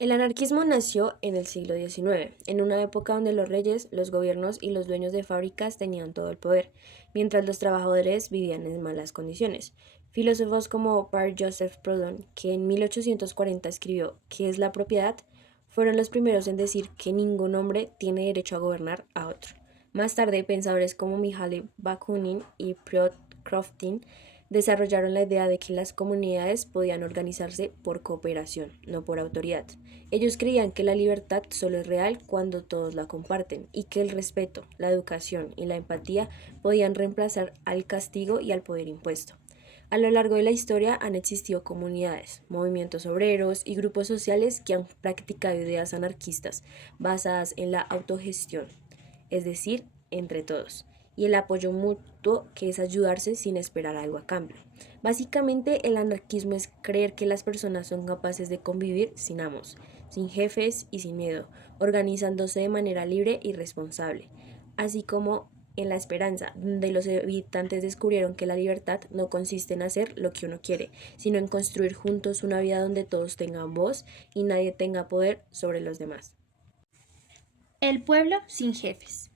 El anarquismo nació en el siglo XIX, en una época donde los reyes, los gobiernos y los dueños de fábricas tenían todo el poder, mientras los trabajadores vivían en malas condiciones. Filósofos como Par Joseph Proudhon, que en 1840 escribió ¿Qué es la propiedad?, fueron los primeros en decir que ningún hombre tiene derecho a gobernar a otro. Más tarde, pensadores como Mihaly Bakunin y Piotr Kropotkin desarrollaron la idea de que las comunidades podían organizarse por cooperación, no por autoridad. Ellos creían que la libertad solo es real cuando todos la comparten y que el respeto, la educación y la empatía podían reemplazar al castigo y al poder impuesto. A lo largo de la historia han existido comunidades, movimientos obreros y grupos sociales que han practicado ideas anarquistas basadas en la autogestión, es decir, entre todos, y el apoyo mutuo, que es ayudarse sin esperar algo a cambio. Básicamente, el anarquismo es creer que las personas son capaces de convivir sin amos, sin jefes y sin miedo, organizándose de manera libre y responsable, así como en La Esperanza, donde los habitantes descubrieron que la libertad no consiste en hacer lo que uno quiere, sino en construir juntos una vida donde todos tengan voz y nadie tenga poder sobre los demás. El pueblo sin jefes.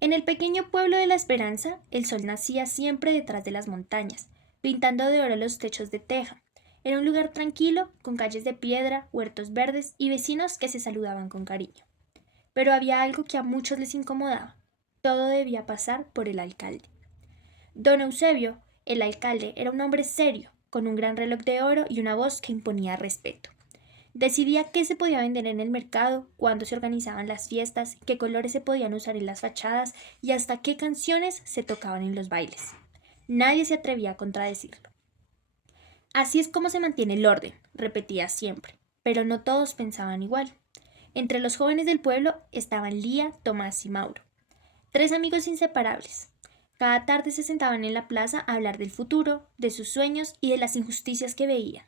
En el pequeño pueblo de La Esperanza, el sol nacía siempre detrás de las montañas, pintando de oro los techos de teja. Era un lugar tranquilo, con calles de piedra, huertos verdes y vecinos que se saludaban con cariño. Pero había algo que a muchos les incomodaba. Todo debía pasar por el alcalde. Don Eusebio, el alcalde, era un hombre serio, con un gran reloj de oro y una voz que imponía respeto. Decidía qué se podía vender en el mercado, cuándo se organizaban las fiestas, qué colores se podían usar en las fachadas y hasta qué canciones se tocaban en los bailes. Nadie se atrevía a contradecirlo. Así es como se mantiene el orden, repetía siempre, pero no todos pensaban igual. Entre los jóvenes del pueblo estaban Lía, Tomás y Mauro, tres amigos inseparables. Cada tarde se sentaban en la plaza a hablar del futuro, de sus sueños y de las injusticias que veían.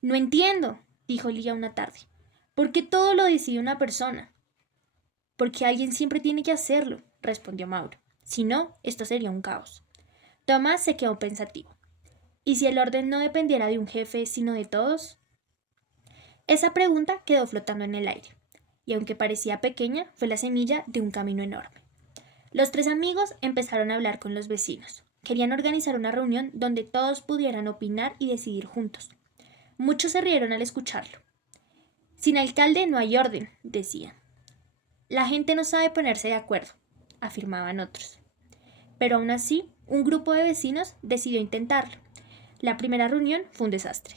No entiendo, dijo Lía una tarde. ¿Por qué todo lo decide una persona? Porque alguien siempre tiene que hacerlo, respondió Mauro. Si no, esto sería un caos. Tomás se quedó pensativo. ¿Y si el orden no dependiera de un jefe, sino de todos? Esa pregunta quedó flotando en el aire, y aunque parecía pequeña, fue la semilla de un camino enorme. Los tres amigos empezaron a hablar con los vecinos. Querían organizar una reunión donde todos pudieran opinar y decidir juntos. Muchos se rieron al escucharlo. Sin alcalde no hay orden, decían. La gente no sabe ponerse de acuerdo, afirmaban otros. Pero aún así, un grupo de vecinos decidió intentarlo. La primera reunión fue un desastre.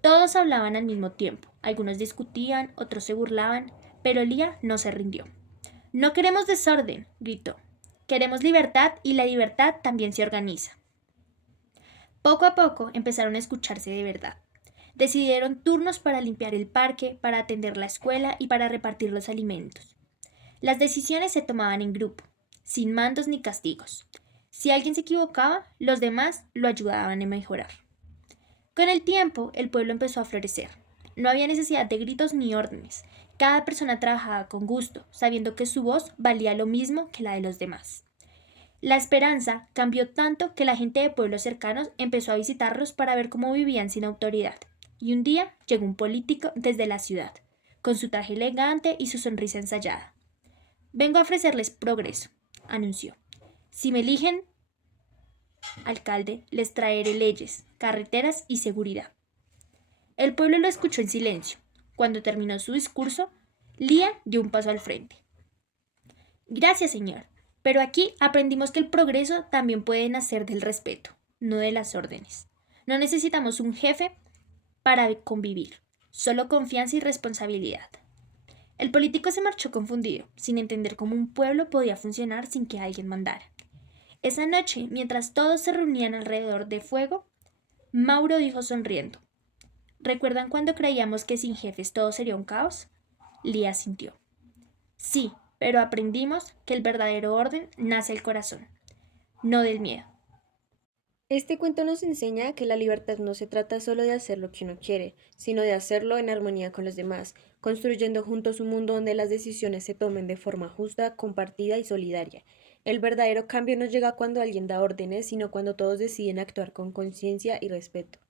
Todos hablaban al mismo tiempo. Algunos discutían, otros se burlaban, pero Lía no se rindió. No queremos desorden, gritó. Queremos libertad y la libertad también se organiza. Poco a poco empezaron a escucharse de verdad. Decidieron turnos para limpiar el parque, para atender la escuela y para repartir los alimentos. Las decisiones se tomaban en grupo, sin mandos ni castigos. Si alguien se equivocaba, los demás lo ayudaban a mejorar. Con el tiempo, el pueblo empezó a florecer. No había necesidad de gritos ni órdenes. Cada persona trabajaba con gusto, sabiendo que su voz valía lo mismo que la de los demás. La esperanza cambió tanto que la gente de pueblos cercanos empezó a visitarlos para ver cómo vivían sin autoridad. Y un día llegó un político desde la ciudad, con su traje elegante y su sonrisa ensayada. Vengo a ofrecerles progreso, anunció. Si me eligen alcalde, les traeré leyes, carreteras y seguridad. El pueblo lo escuchó en silencio. Cuando terminó su discurso, Lía dio un paso al frente. Gracias, señor. Pero aquí aprendimos que el progreso también puede nacer del respeto, no de las órdenes. No necesitamos un jefe para convivir, solo confianza y responsabilidad. El político se marchó confundido, sin entender cómo un pueblo podía funcionar sin que alguien mandara. Esa noche, mientras todos se reunían alrededor de fuego, Mauro dijo sonriendo: ¿Recuerdan cuando creíamos que sin jefes todo sería un caos? Lía sintió. Sí, pero aprendimos que el verdadero orden nace del corazón, no del miedo. Este cuento nos enseña que la libertad no se trata solo de hacer lo que uno quiere, sino de hacerlo en armonía con los demás, construyendo juntos un mundo donde las decisiones se tomen de forma justa, compartida y solidaria. El verdadero cambio no llega cuando alguien da órdenes, sino cuando todos deciden actuar con conciencia y respeto.